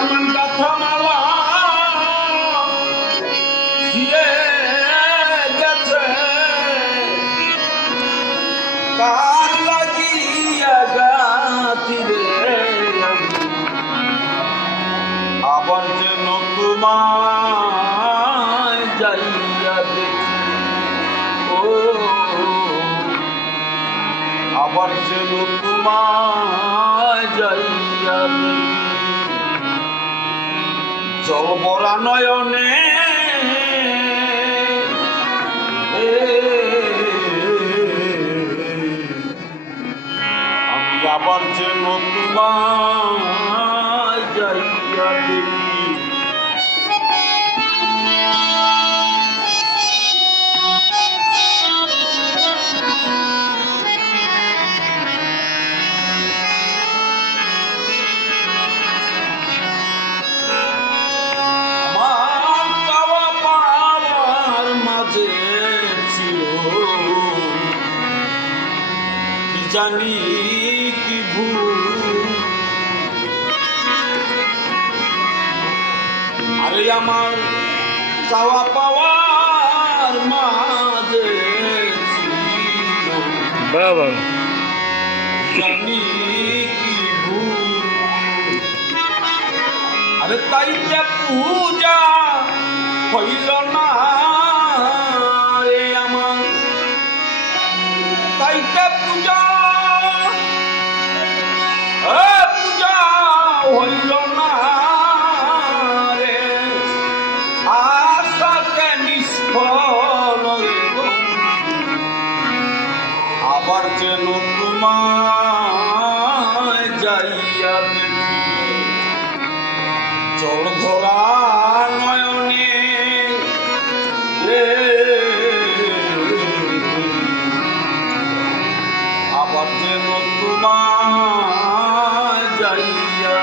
কথা মালা ফিরে গেছে কার লাগিয়া গাতিরে আবার যেন তোমায় যাইয়া দেখি ও যাইয়া দেখি। জলবরা নয়নে আমি আবার যেন তোমায় যাইয়া দেখি। জানি কি ভুল। আরে আমার চাওয়া পাওয়ার মাঝে বাহ জানি কি ভুল। আরে তাই যে পূজা হইল না জল ধরা নয়নে। আবার যেন তোমায় যাইয়া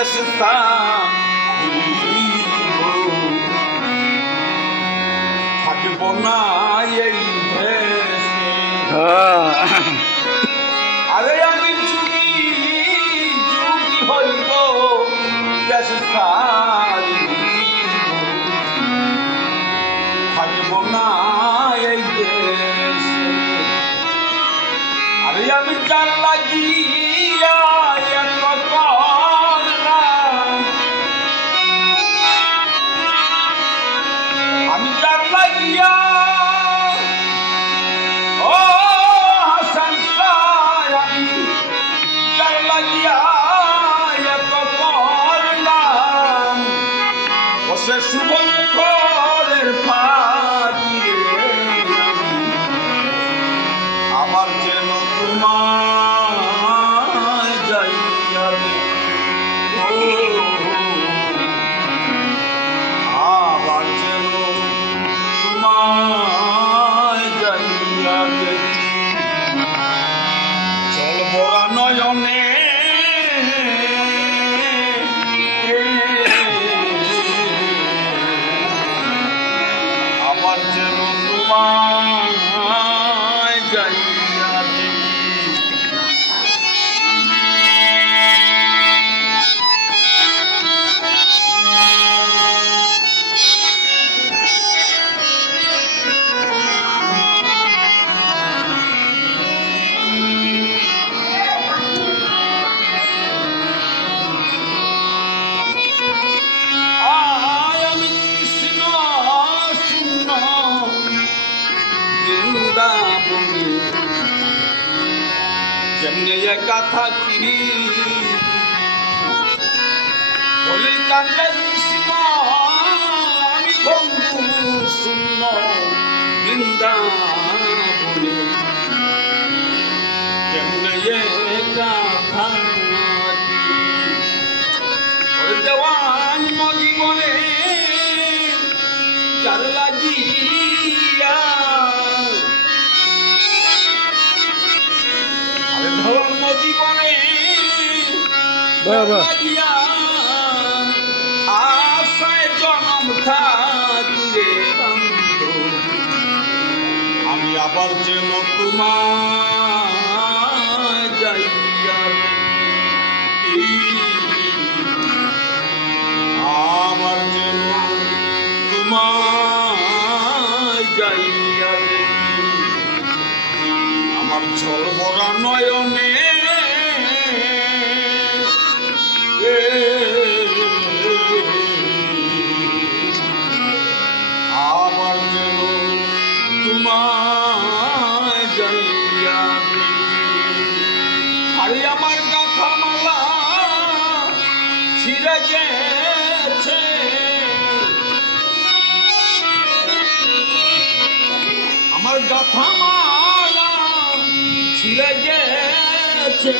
necessitar. É Yeah. একা থাকি কৃষ্ণ আমি বন্ধু শূন্য বৃন্দাবনে। কেমনে আশায় জনম থাকিরে আমি আবার যেন তোমার যাইয়া। আমার যেন আমার ছল আরে আমার গাথা মালা ছিঁড়ে গেছে। আমার গাথা মালা ছিঁড়ে গেছে।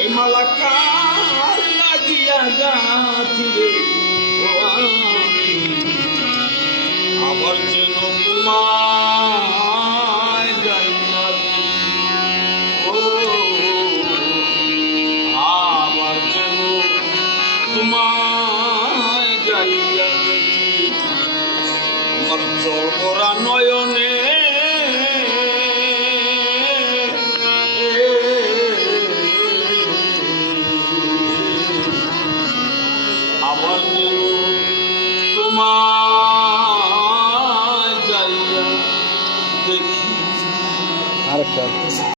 এই মালা কার লাগিয়া গাথিরে আমার যেন তোমার